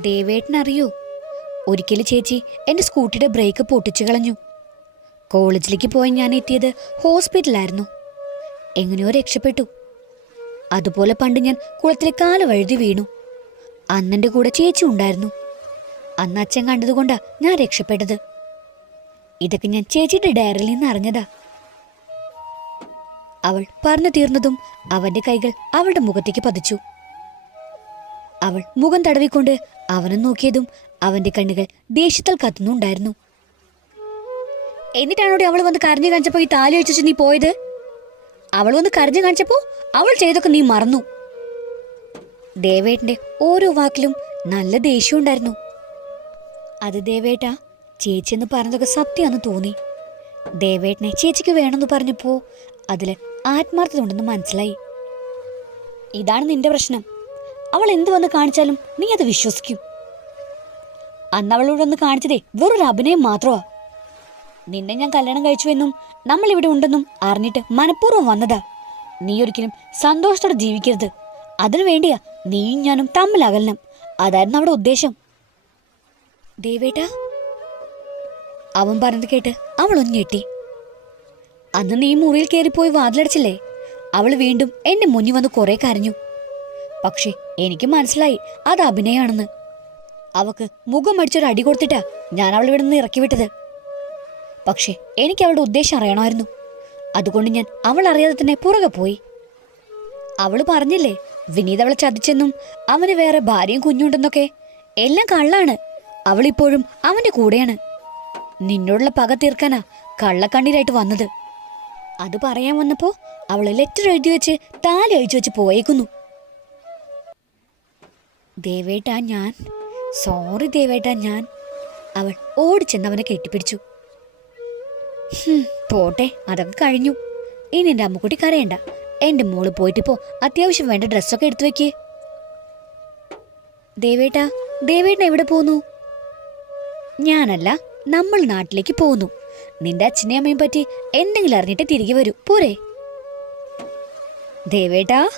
ദേവേട്ടനറിയോ? ഒരിക്കലും ചേച്ചി എന്റെ സ്കൂട്ടിയുടെ ബ്രേക്ക് പൊട്ടിച്ചു കളഞ്ഞു. കോളേജിലേക്ക് പോയി ഞാൻ എത്തിയത് ഹോസ്പിറ്റലായിരുന്നു എങ്ങനെയോ രക്ഷപ്പെട്ടു. അതുപോലെ പണ്ട് ഞാൻ കുളത്തിലെ കാൽ വഴുതി വീണു. അന്നെന്റെ കൂടെ ചേച്ചി ഉണ്ടായിരുന്നു. അന്ന് അച്ഛൻ കണ്ടതുകൊണ്ടാ ഞാൻ രക്ഷപ്പെട്ടത്. ഇതൊക്കെ ഞാൻ ചേച്ചിയുടെ ഡയറിയിൽ നിന്ന് അറിഞ്ഞതാ. അവൾ പറഞ്ഞു തീർന്നതും അവന്റെ കൈകൾ അവളുടെ മുഖത്തേക്ക് പതിച്ചു. അവൾ മുഖം തടവിക്കൊണ്ട് അവനെ നോക്കിയതും അവന്റെ കണ്ണുകൾ ദേഷ്യത്താൽ കത്തുന്നുണ്ടായിരുന്നു. എന്നിട്ടാണോടെ അവൾ വന്ന് കരഞ്ഞു കാണിച്ചപ്പോ ഈ താലി വെച്ചു നീ പോയത്? അവൾ വന്ന് കരഞ്ഞു കാണിച്ചപ്പോ അവൾ ചെയ്തൊക്കെ നീ മറന്നു. ദേവേട്ടന്റെ ഓരോ വാക്കിലും നല്ല ദേഷ്യം ഉണ്ടായിരുന്നു. അത് ദേവേട്ട ചേച്ചി എന്ന് പറഞ്ഞതൊക്കെ സത്യമാണെന്ന് തോന്നി. ദേവേട്ടനെ ചേച്ചിക്ക് വേണമെന്ന് പറഞ്ഞപ്പോ അതിൽ ആത്മാർത്ഥത ഉണ്ടെന്ന് മനസ്സിലായി. ഇതാണ് നിന്റെ പ്രശ്നം. അവൾ എന്ത് വന്ന് കാണിച്ചാലും നീ അത് വിശ്വസിക്കും. അന്ന് അവളോട് ഒന്ന് കാണിച്ചതേ വെറൊരു അഭിനയം മാത്രമാ. നിന്നെ ഞാൻ കല്യാണം കഴിച്ചുവെന്നും നമ്മൾ ഇവിടെ ഉണ്ടെന്നും അറിഞ്ഞിട്ട് മനഃപൂർവം വന്നതാ. നീ ഒരിക്കലും സന്തോഷത്തോടെ ജീവിക്കരുത്. അതിനു വേണ്ടിയാ നീയും ഞാനും തമ്മിൽ അകലനം. അതായിരുന്നു അവിടെ ഉദ്ദേശം. ദേവേട്ട അവൻ പറഞ്ഞത് കേട്ട് അവൾ ഒഞ്ഞെട്ടി അന്ന് നീ മുറിയിൽ കയറിപ്പോയി വാതിലടച്ചില്ലേ? അവൾ വീണ്ടും എന്നെ മുന്നിൽ വന്ന് കുറെ കരഞ്ഞു. പക്ഷെ എനിക്ക് മനസ്സിലായി. അത് അഭിനയാണെന്ന്. അവക്ക് മുഖം അടിച്ചൊരു അടി കൊടുത്തിട്ടാ ഞാൻ അവളെ ഇവിടെ നിന്ന് ഇറക്കി വിട്ടത്. പക്ഷെ എനിക്ക് അവളുടെ ഉദ്ദേശം അറിയണമായിരുന്നു. അതുകൊണ്ട് ഞാൻ അവൾ അറിയാതെ തന്നെ പുറകെ പോയി. അവൾ പറഞ്ഞില്ലേ വിനീത് അവളെ ചതിച്ചെന്നും അവന് വേറെ ഭാര്യയും കുഞ്ഞുണ്ടെന്നൊക്കെ. എല്ലാം കള്ളാണ്. അവളിപ്പോഴും അവന്റെ കൂടെയാണ്. നിന്നോടുള്ള പക തീർക്കാനാ കള്ളക്കണ്ണീരായിട്ട് വന്നത്. അത് പറയാൻ വന്നപ്പോ അവൾ ലെറ്റർ എഴുതി വെച്ച് താലി അഴിച്ചു വെച്ച് പോയേക്കുന്നു. ദേവേട്ടാ ഞാൻ. സോറി ദേവേട്ടാ ഞാൻ. അവൾ ഓടിച്ചെന്ന് അവനെ കെട്ടിപ്പിടിച്ചു പോട്ടെ അതൊക്കെ കഴിഞ്ഞു. ഇനി എന്റെ അമ്മക്കുട്ടി കരയണ്ട. എന്റെ മോൾ പോയിട്ടിപ്പോ അത്യാവശ്യം വേണ്ട ഡ്രസ്സൊക്കെ എടുത്തു വെക്കേ. ദേവേട്ടാ ദേവേട്ടൻ എവിടെ പോന്നു? ഞാനല്ല നമ്മൾ നാട്ടിലേക്ക് പോന്നു. നിന്റെ അച്ഛനെയും അമ്മയും പറ്റി എന്തെങ്കിലും അറിഞ്ഞിട്ട് തിരികെ വരൂ. പോരെ. ദേവേട്ടാ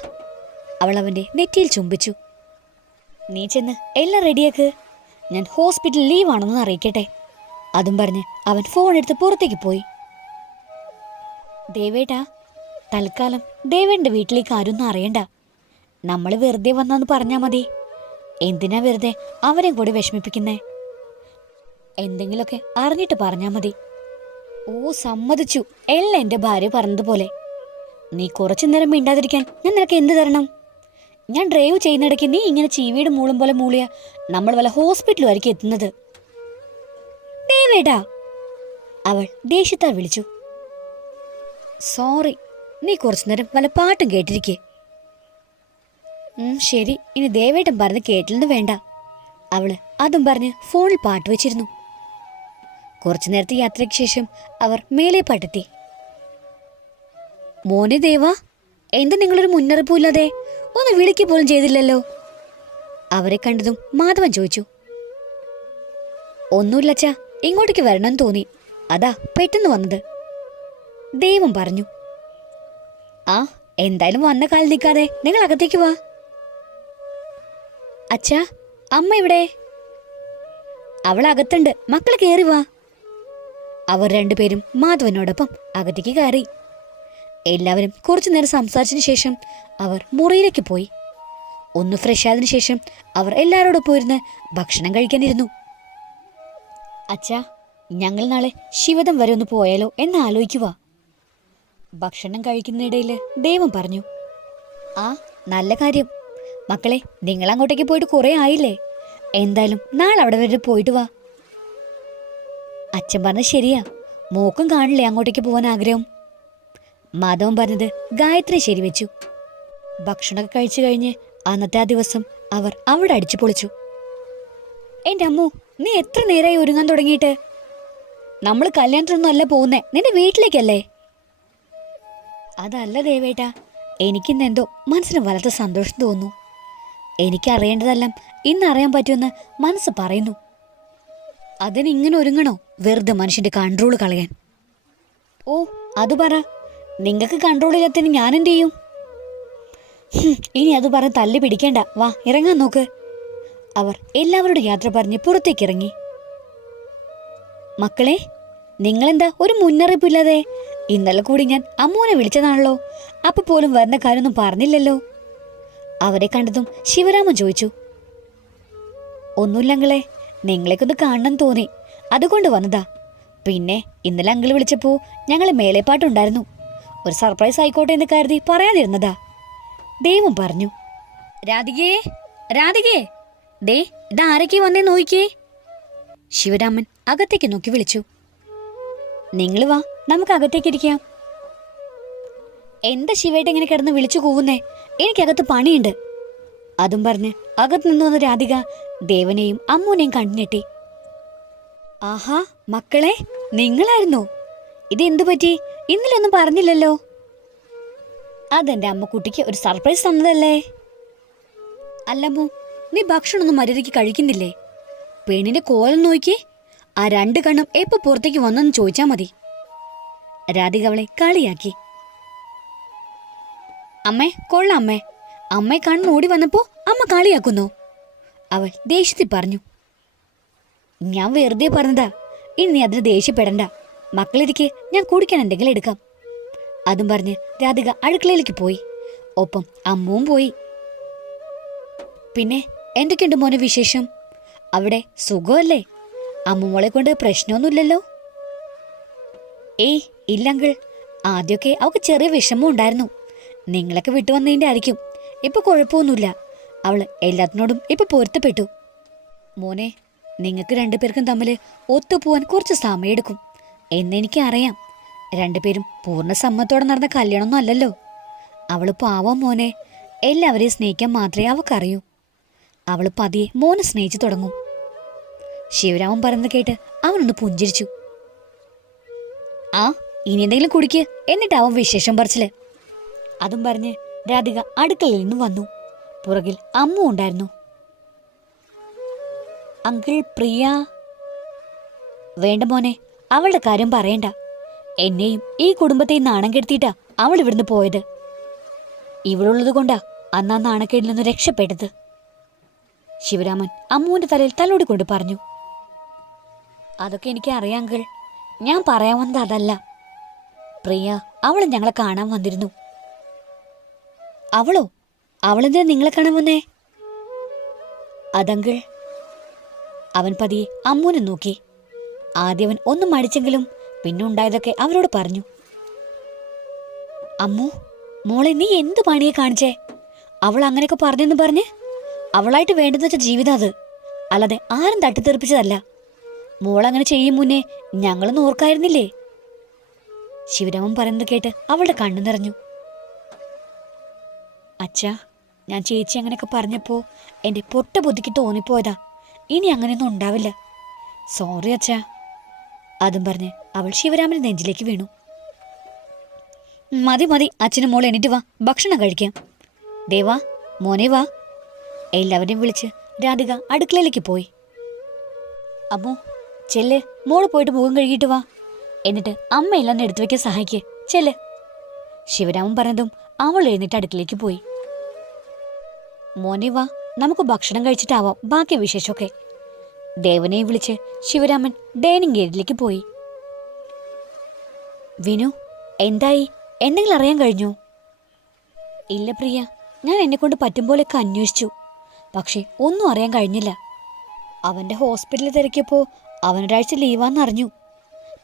അവൾ അവന്റെ നെറ്റിയിൽ ചുംബിച്ചു. നീ ചെന്ന് എല്ലാം റെഡിയാക്ക്. ഞാൻ ഹോസ്പിറ്റൽ ലീവാണെന്ന് അറിയിക്കട്ടെ. അതും പറഞ്ഞ് അവൻ ഫോൺ എടുത്ത് പുറത്തേക്ക് പോയി. ദേവേട്ടാ തൽക്കാലം ദേവേന്റെ വീട്ടിലേക്ക് ആരൊന്നും അറിയണ്ട. നമ്മൾ വെറുതെ വന്നെന്ന് പറഞ്ഞാൽ മതി. എന്തിനാ വെറുതെ അവനെയും കൂടി വിഷമിപ്പിക്കുന്നേ? എന്തെങ്കിലുമൊക്കെ അറിഞ്ഞിട്ട് പറഞ്ഞാൽ മതി. ഓ സമ്മതിച്ചു. എല്ലാം എന്റെ ഭാര്യ പറഞ്ഞതുപോലെ. നീ കുറച്ചു നേരം മിണ്ടാതിരിക്കാൻ ഞാൻ നിനക്ക് എന്ത് തരണം? ഞാൻ ഡ്രൈവ് ചെയ്യുന്നിടയ്ക്ക് നീ ഇങ്ങനെ ചീവീട് മൂളും പോലെ മൂളിയ. നമ്മൾ വല്ല ഹോസ്പിറ്റലും ആയിരിക്കും എത്തുന്നത്. ദേവേട്ടാ അവൾ ദേഷ്യത്താൽ വിളിച്ചു. സോറി നീ കുറച്ചു നേരം വല്ല പാട്ടും കേട്ടിരിക്കേ. ശരി ഇനി ദേവേട്ടൻ പറഞ്ഞ് കേട്ടില്ലെന്ന് വേണ്ട. അവൾ അതും പറഞ്ഞ് ഫോണിൽ പാട്ട് വെച്ചിരുന്നു. കുറച്ചു നേരത്തെ യാത്രയ്ക്ക് ശേഷം അവർ മേലെ പാട്ടെത്തി. മോനെ ദേവ എന്താ നിങ്ങളൊരു മുന്നറിയിപ്പും ഇല്ലാതെ? ഒന്ന് വിളിക്കുക പോലും ചെയ്തില്ലല്ലോ. അവരെ കണ്ടതും മാധവൻ ചോദിച്ചു. ഒന്നുമില്ലച്ച ഇങ്ങോട്ടേക്ക് വരണം തോന്നി. അതാ പെട്ടെന്ന് വന്നത്. ദൈവം പറഞ്ഞു. ആ എന്തായാലും വന്ന കാലിൽ നിൽക്കാതെ നിങ്ങൾ അകത്തേക്ക് വാ. അച്ഛാ അമ്മ ഇവിടെ. അവൾ അകത്തുണ്ട് മക്കൾ കയറി വാ. അവർ രണ്ടുപേരും മാധവനോടൊപ്പം അകത്തേക്ക് കയറി. എല്ലാവരും കുറച്ചു നേരം സംസാരിച്ചതിന് ശേഷം അവർ മുറിയിലേക്ക് പോയി. ഒന്ന് ഫ്രഷ് ആയതിനു ശേഷം അവർ എല്ലാവരോടും പോയിരുന്ന് ഭക്ഷണം കഴിക്കാനിരുന്നു. അച്ഛാ ഞങ്ങൾ നാളെ ശിവദം വരെ ഒന്ന് പോയാലോ എന്ന് ആലോചിക്കുക ഭക്ഷണം കഴിക്കുന്നതിനിടയിൽ ദൈവം പറഞ്ഞു ആ നല്ല കാര്യം. മക്കളെ നിങ്ങൾ അങ്ങോട്ടേക്ക് പോയിട്ട് കുറേ ആയില്ലേ? എന്തായാലും നാളെ അവിടെ വരെ പോയിട്ട് വാ. അച്ഛൻ പറഞ്ഞ ശരിയാ. മോക്കും കാണില്ലേ അങ്ങോട്ടേക്ക് പോകാൻ ആഗ്രഹം? മാധവൻ പറഞ്ഞത് ഗായത്രി ശരിവെച്ചു. ഭക്ഷണമൊക്കെ കഴിച്ചു കഴിഞ്ഞ് അന്നത്തെ ആ ദിവസം അവർ അവിടെ അടിച്ചു പൊളിച്ചു. എന്റെ അമ്മു നീ എത്ര നേരമായി ഒരുങ്ങാൻ തുടങ്ങിയിട്ട്? നമ്മൾ കല്യാണത്തിനൊന്നും അല്ല പോകുന്നേ നിന്റെ വീട്ടിലേക്കല്ലേ? അതല്ല ദേവേട്ട എനിക്കിന്ന് എന്തോ മനസ്സിന് വലത്ത സന്തോഷം തോന്നുന്നു. എനിക്കറിയേണ്ടതെല്ലാം ഇന്ന് അറിയാൻ പറ്റുമെന്ന് മനസ്സ് പറയുന്നു. അതിന് ഇങ്ങനെ ഒരുങ്ങണോ? വെറുതെ മനുഷ്യന്റെ കൺട്രോൾ കളയാൻ. ഓ അത് പറ. നിങ്ങൾക്ക് കൺട്രോൾ ഇല്ലാത്തതിന് ഞാൻ എന്ത് ചെയ്യും? ഇനി അത് പറഞ്ഞ് തല്ലി പിടിക്കേണ്ട. വാ ഇറങ്ങാൻ നോക്ക്. അവർ എല്ലാവരുടെ യാത്ര പറഞ്ഞ് പുറത്തേക്ക് ഇറങ്ങി. മക്കളെ നിങ്ങളെന്താ ഒരു മുന്നറിയിപ്പില്ലാതെ ഇന്നലെ കൂടി ഞാൻ അമ്മൂനെ വിളിച്ചതാണല്ലോ. അപ്പൊ പോലും വരുന്ന കാര്യമൊന്നും പറഞ്ഞില്ലല്ലോ. അവരെ കണ്ടതും ശിവരാമൻ ചോദിച്ചു. ഒന്നുമില്ലങ്ങളെ നിങ്ങളെക്കൊന്ന് കാണണം തോന്നി. അതുകൊണ്ട് വന്നതാ. പിന്നെ ഇന്നലെ അങ്കിൾ വിളിച്ചപ്പോ ഞങ്ങൾ മേലേപ്പാട്ടുണ്ടായിരുന്നു ഒരു സർപ്രൈസ് ആയിക്കോട്ടെ എന്ന് കരുതി പറയാതിരുന്നതാ. ദൈവം പറഞ്ഞു രാധികേ രാധികേ ദേ ഇതാരൊക്കെ വന്നേ നോക്കിയേ ശിവരാമൻ അകത്തേക്ക് നോക്കി വിളിച്ചു നിങ്ങൾ വാ നമുക്ക് അകത്തേക്ക് ഇരിക്കാം. എന്താ ശിവേട്ട ഇങ്ങനെ കിടന്ന് വിളിച്ചു കൂവുന്നേ? എനിക്കകത്ത് പണിയുണ്ട്. അതും പറഞ്ഞ് അകത്ത് നിന്ന് വന്ന രാധിക ദേവനെയും അമ്മൂനെയും കണ്ണിട്ടി ആഹാ മക്കളെ നിങ്ങളായിരുന്നോ? ഇതെന്തു പറ്റി? ഇന്നലൊന്നും പറഞ്ഞില്ലല്ലോ. അതെന്റെ അമ്മക്കുട്ടിക്ക് ഒരു സർപ്രൈസ് തന്നതല്ലേ? അല്ലമ്മോ നീ ഭക്ഷണമൊന്നും മര്യാദയ്ക്ക് കഴിക്കുന്നില്ലേ? പെണ്ണിന്റെ കോലം നോക്കി ആ രണ്ട് കണ്ണും എപ്പോ പുറത്തേക്ക് വന്നെന്ന് ചോദിച്ചാ മതി. രാധിക അവളെ കളിയാക്കി. അമ്മേ കൊള്ളാം അമ്മേ. അമ്മയെ ഓടി വന്നപ്പോ അമ്മ കളിയാക്കുന്നു. അവൾ ദേഷ്യത്തിൽ പറഞ്ഞു. ഞാൻ വെറുതെ പറഞ്ഞതാ. ഇനി നീ അതിന് ദേഷ്യപ്പെടണ്ട. മക്കളിരിക്കെ ഞാൻ കുടിക്കാൻ എന്തെങ്കിലും എടുക്കാം. അതും പറഞ്ഞ് രാധിക അടുക്കളയിലേക്ക് പോയി. ഒപ്പം അമ്മുവും പോയി. പിന്നെ എന്തൊക്കെയുണ്ട് മോനെ വിശേഷം? അവിടെ സുഖമല്ലേ? അമ്മുമോളെ കൊണ്ട് പ്രശ്നമൊന്നുമില്ലല്ലോ? ഏയ് ഇല്ലങ്കിൾ. ആദ്യമൊക്കെ അവൾക്ക് ചെറിയ വിഷമം ഉണ്ടായിരുന്നു. നിങ്ങളൊക്കെ വിട്ടുവന്നതിന്റെ ആയിരിക്കും. ഇപ്പൊ കുഴപ്പമൊന്നുമില്ല. അവൾ എല്ലാത്തിനോടും ഇപ്പൊ പൊരുത്തപ്പെട്ടു. മോനെ നിങ്ങൾക്ക് രണ്ടുപേർക്കും തമ്മിൽ ഒത്തുപോവാൻ കുറച്ച് സമയമെടുക്കും. എന്നെനിക്ക് അറിയാം രണ്ടുപേരും പൂർണ സമ്മതത്തോടെ നടന്ന കല്യാണമൊന്നും അല്ലല്ലോ. അവൾ പാവം മോനെ. എല്ലാവരെയും സ്നേഹിക്കാൻ മാത്രമേ അവൾക്കറിയൂ അവൾ പതിയെ മോനെ സ്നേഹിച്ചു തുടങ്ങും. ശിവരാമൻ പറയുന്നത് കേട്ട് അവനൊന്ന് പുഞ്ചിരിച്ചു. ആ ഇനി എന്തെങ്കിലും കുടിക്ക്. അവൻ വിശേഷം പറിച്ചിൽ. അതും പറഞ്ഞ് രാധിക അടുക്കളയിൽ നിന്ന് വന്നു. പുറകിൽ അമ്മ ഉണ്ടായിരുന്നു. അങ്കിൾ പ്രിയ. വേണ്ട മോനെ. അവളുടെ കാര്യം പറയണ്ട. എന്നെയും ഈ കുടുംബത്തെ നാണം കെടുത്തിയിട്ടാ അവൾ ഇവിടുന്ന് പോയത്. ഇവളുള്ളത് കൊണ്ടാ അന്നാ നാണക്കേടിൽ നിന്ന് രക്ഷപ്പെട്ടത്. ശിവരാമൻ അമ്മുവിന്റെ തലയിൽ തലോടി കൊണ്ട് പറഞ്ഞു അതൊക്കെ എനിക്ക് അറിയാം അങ്കിൾ. ഞാൻ പറയാൻ വന്നത് അതല്ല. പ്രിയ അവൾ ഞങ്ങളെ കാണാൻ വന്നിരുന്നു. അവളോ? അവളെന്തിനാ നിങ്ങളെ കാണാൻ വന്നേ? അതങ്കിൾ. അവൻ പതിയെ അമ്മൂനെ നോക്കി. ആദ്യം അവൻ ഒന്നും മടിച്ചെങ്കിലും പിന്നെ ഉണ്ടായതൊക്കെ അവരോട് പറഞ്ഞു. അമ്മു മോളെ നീ എന്ത് പണിയെ കാണിച്ചേ? അവൾ അങ്ങനെയൊക്കെ പറഞ്ഞെന്ന് പറഞ്ഞ് അവളായിട്ട് വേണ്ടെന്ന് വെച്ച ജീവിതം അത്. അല്ലാതെ ആരും തട്ടിത്തെറിപ്പിച്ചതല്ല. മോളങ്ങനെ ചെയ്യും മുന്നേ ഞങ്ങളൊന്നും ഓർക്കായിരുന്നില്ലേ? ശിവരാമൻ പറയുന്നത് കേട്ട് അവളുടെ കണ്ണു നിറഞ്ഞു. അച്ഛാ ഞാൻ ചേച്ചി അങ്ങനെയൊക്കെ പറഞ്ഞപ്പോൾ എന്റെ പൊട്ട ബുദ്ധിക്ക് തോന്നിപ്പോയതാ. ഇനി അങ്ങനെയൊന്നും ഉണ്ടാവില്ല. സോറി അച്ഛാ. അതും പറഞ്ഞ് അവൾ ശിവരാമൻ നെഞ്ചിലേക്ക് വീണു. മതി മതി അച്ഛനും മോൾ എണീറ്റ് വാ. ഭക്ഷണം കഴിക്കാം. ദേവാ മോനെ വാ. എല്ലാവരെയും വിളിച്ച് രാധിക അടുക്കളയിലേക്ക് പോയി. അമ്മോ ചെല്ല് മോൾ പോയിട്ട് മുഖം കഴുകിയിട്ട് വാ. എന്നിട്ട് അമ്മയെല്ലാം എടുത്തു വയ്ക്കാൻ സഹായിക്ക്. ചെല്ല്. ശിവരാമൻ പറഞ്ഞതും അവൾ എഴുന്നേറ്റ് അടുക്കളയിലേക്ക് പോയി. മോനെ വാ നമുക്ക് ഭക്ഷണം കഴിച്ചിട്ടാവാം. ബാക്കി വിശേഷമൊക്കെ. ദേവനെയും വിളിച്ച് ശിവരാമൻ ഡൈനിങ് ഏരിയയിലേക്ക് പോയി. വിനു എന്തായി? എന്തെങ്കിലും അറിയാൻ കഴിഞ്ഞോ? ഇല്ല പ്രിയ ഞാൻ എന്നെ കൊണ്ട് പറ്റും പോലെയൊക്കെ അന്വേഷിച്ചു. പക്ഷേ ഒന്നും അറിയാൻ കഴിഞ്ഞില്ല. അവന്റെ ഹോസ്പിറ്റലിൽ തിരക്കിയപ്പോൾ അവനൊരാഴ്ച ലീവാന്നറിഞ്ഞു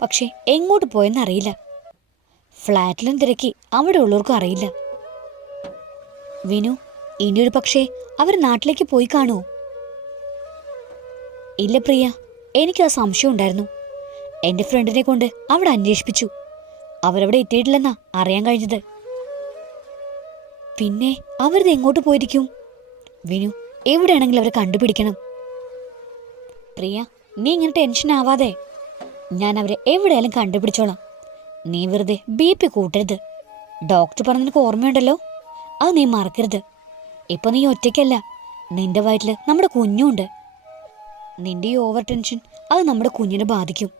പക്ഷേ എങ്ങോട്ട് പോയെന്ന് പോയെന്നറിയില്ല ഫ്ലാറ്റിലും തിരക്കി അവിടെ ഉള്ളവർക്കും അറിയില്ല. വിനു ഇനിയൊരു പക്ഷേ അവർ നാട്ടിലേക്ക് പോയി കാണുമോ ഇല്ല പ്രിയ എനിക്ക് ആ സംശയം ഉണ്ടായിരുന്നു. എന്റെ ഫ്രണ്ടിനെ കൊണ്ട് അവിടെ അന്വേഷിപ്പിച്ചു. അവരവിടെ എത്തിയിട്ടില്ലെന്നാ അറിയാൻ കഴിഞ്ഞത്. പിന്നെ അവരിത് എങ്ങോട്ട് പോയിരിക്കും? വിനു എവിടെയാണെങ്കിലും അവരെ കണ്ടുപിടിക്കണം. പ്രിയ നീ ഇങ്ങനെ ടെൻഷൻ ആവാതെ. ഞാൻ അവരെ എവിടെയാലും കണ്ടുപിടിച്ചോളാം. നീ വെറുതെ ബി പി കൂട്ടരുത്. ഡോക്ടർ പറഞ്ഞ നിനക്ക് ഓർമ്മയുണ്ടല്ലോ? അത് നീ മറക്കരുത്. ഇപ്പൊ നീ ഒറ്റയ്ക്കല്ല. നിന്റെ വയറ്റിൽ നമ്മുടെ കുഞ്ഞുണ്ട് നിന്റെ ഈ ഓവർ ടെൻഷൻ അത് നമ്മുടെ കുഞ്ഞിനെ ബാധിക്കും.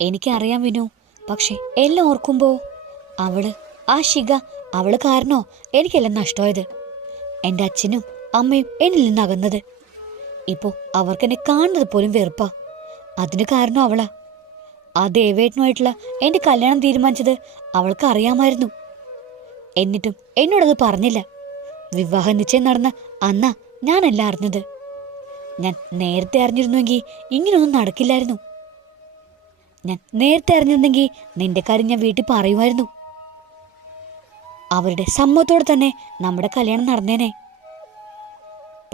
എനിക്കറിയാം വിനു പക്ഷെ എല്ലാം ഓർക്കുമ്പോൾ അവൾ ആ ശിഖ അവൾ കാരണോ എനിക്കെല്ലാം നഷ്ടമായത്. എന്റെ അച്ഛനും അമ്മയും എന്നിൽ നിന്ന് അകന്നത്. ഇപ്പോൾ അവർക്കെന്നെ കാണുന്നത് പോലും വെറുപ്പാ. അതിന് കാരണം അവളാ? ആ ദേവേട്ടനുമായിട്ടുള്ള എന്റെ കല്യാണം തീരുമാനിച്ചത് അവൾക്ക് അറിയാമായിരുന്നു എന്നിട്ടും എന്നോടത് പറഞ്ഞില്ല. വിവാഹ നിശ്ചയം നടന്ന അന്നാ ഞാനല്ല അറിഞ്ഞത്. ഞാൻ നേരത്തെ അറിഞ്ഞിരുന്നുവെങ്കിൽ ഇങ്ങനെയൊന്നും നടക്കില്ലായിരുന്നു. ഞാൻ നേരത്തെ അറിഞ്ഞിരുന്നെങ്കിൽ നിന്റെ കാര്യം ഞാൻ വീട്ടിൽ പറയുമായിരുന്നു. അവരുടെ സമ്മതത്തോടെ തന്നെ നമ്മുടെ കല്യാണം നടന്നേനെ.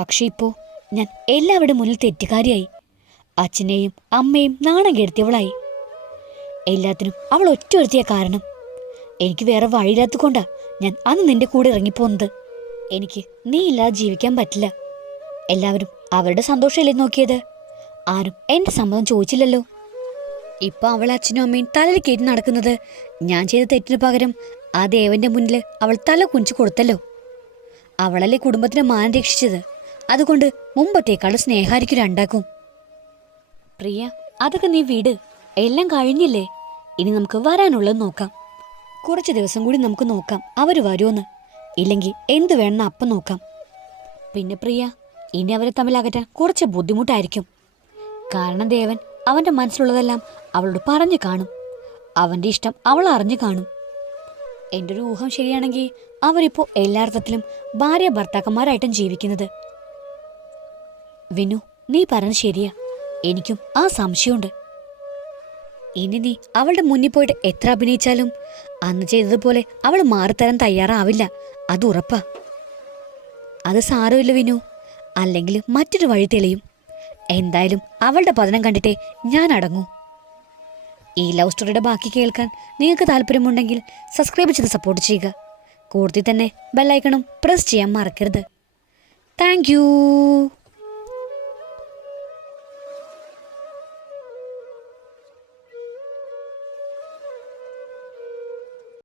പക്ഷെ ഇപ്പോൾ ഞാൻ എല്ലാവരുടെ മുന്നിൽ തെറ്റുകാരിയായി. അച്ഛനെയും അമ്മയും നാണം കെടുത്തിയവളായി. എല്ലാത്തിനും അവൾ ഒറ്റ ഒരുത്തിയ കാരണം. എനിക്ക് വേറെ വഴിയില്ലാത്തതുകൊണ്ടാ ഞാൻ അന്ന് നിന്റെ കൂടെ ഇറങ്ങിപ്പോന്നത്. എനിക്ക് നീ ഇല്ലാതെ ജീവിക്കാൻ പറ്റില്ല. എല്ലാവരും അവരുടെ സന്തോഷമല്ലേ നോക്കിയത്? ആരും എന്റെ സമ്മതം ചോദിച്ചില്ലല്ലോ. ഇപ്പൊ അവൾ അച്ഛനും അമ്മയും തലയിൽ കയറ്റി നടക്കുന്നത് ഞാൻ ചെയ്ത തെറ്റിന് പകരം ആ ദേവന്റെ മുന്നിൽ അവൾ തല കുഞ്ചു കൊടുത്തല്ലോ. അവളല്ലേ കുടുംബത്തിന് മാനം രക്ഷിച്ചത്. അതുകൊണ്ട് മുമ്പത്തേക്കാളും സ്നേഹാരിക്കും രണ്ടാക്കും. പ്രിയ അതൊക്കെ നീ വീട്. എല്ലാം കഴിഞ്ഞില്ലേ? ഇനി നമുക്ക് വരാനുള്ളത് നോക്കാം. കുറച്ച് ദിവസം കൂടി നമുക്ക് നോക്കാം. അവർ വരുമെന്ന് ഇല്ലെങ്കിൽ എന്ത് വേണമെന്ന് അപ്പം നോക്കാം. പിന്നെ പ്രിയ ഇനി അവരെ തമ്മിൽ അകറ്റാൻ കുറച്ച് ബുദ്ധിമുട്ടായിരിക്കും. കാരണം ദേവൻ അവന്റെ മനസ്സിലുള്ളതെല്ലാം അവളോട് പറഞ്ഞു കാണും. അവന്റെ ഇഷ്ടം അവൾ അറിഞ്ഞു കാണും. എന്റെ ഒരു ഊഹം ശരിയാണെങ്കിൽ അവരിപ്പോൾ എല്ലാർത്ഥത്തിലും ഭാര്യ ഭർത്താക്കന്മാരായിട്ടും ജീവിക്കുന്നത്. വിനു നീ പറഞ്ഞ ശരിയാ. എനിക്കും ആ സംശയമുണ്ട്. ഇനി നീ അവളുടെ മുന്നിൽ പോയിട്ട് എത്ര അഭിനയിച്ചാലും അന്ന് ചെയ്തതുപോലെ അവൾ മാറിത്തരാൻ തയ്യാറാവില്ല. അത് ഉറപ്പാ. അത് സാരമില്ല വിനു. അല്ലെങ്കിൽ മറ്റൊരു വഴി തെളിയും. എന്തായാലും അവളുടെ പതനം കണ്ടിട്ടേ ഞാൻ അടങ്ങൂ. ഈ ലവ് സ്റ്റോറിയുടെ ബാക്കി കേൾക്കാൻ നിങ്ങൾക്ക് താല്പര്യമുണ്ടെങ്കിൽ സബ്സ്ക്രൈബ് ചെയ്ത് സപ്പോർട്ട് ചെയ്യുക. കൂടുതൽ തന്നെ ബെല്ലൈക്കണും പ്രസ് ചെയ്യാൻ മറക്കരുത്. താങ്ക്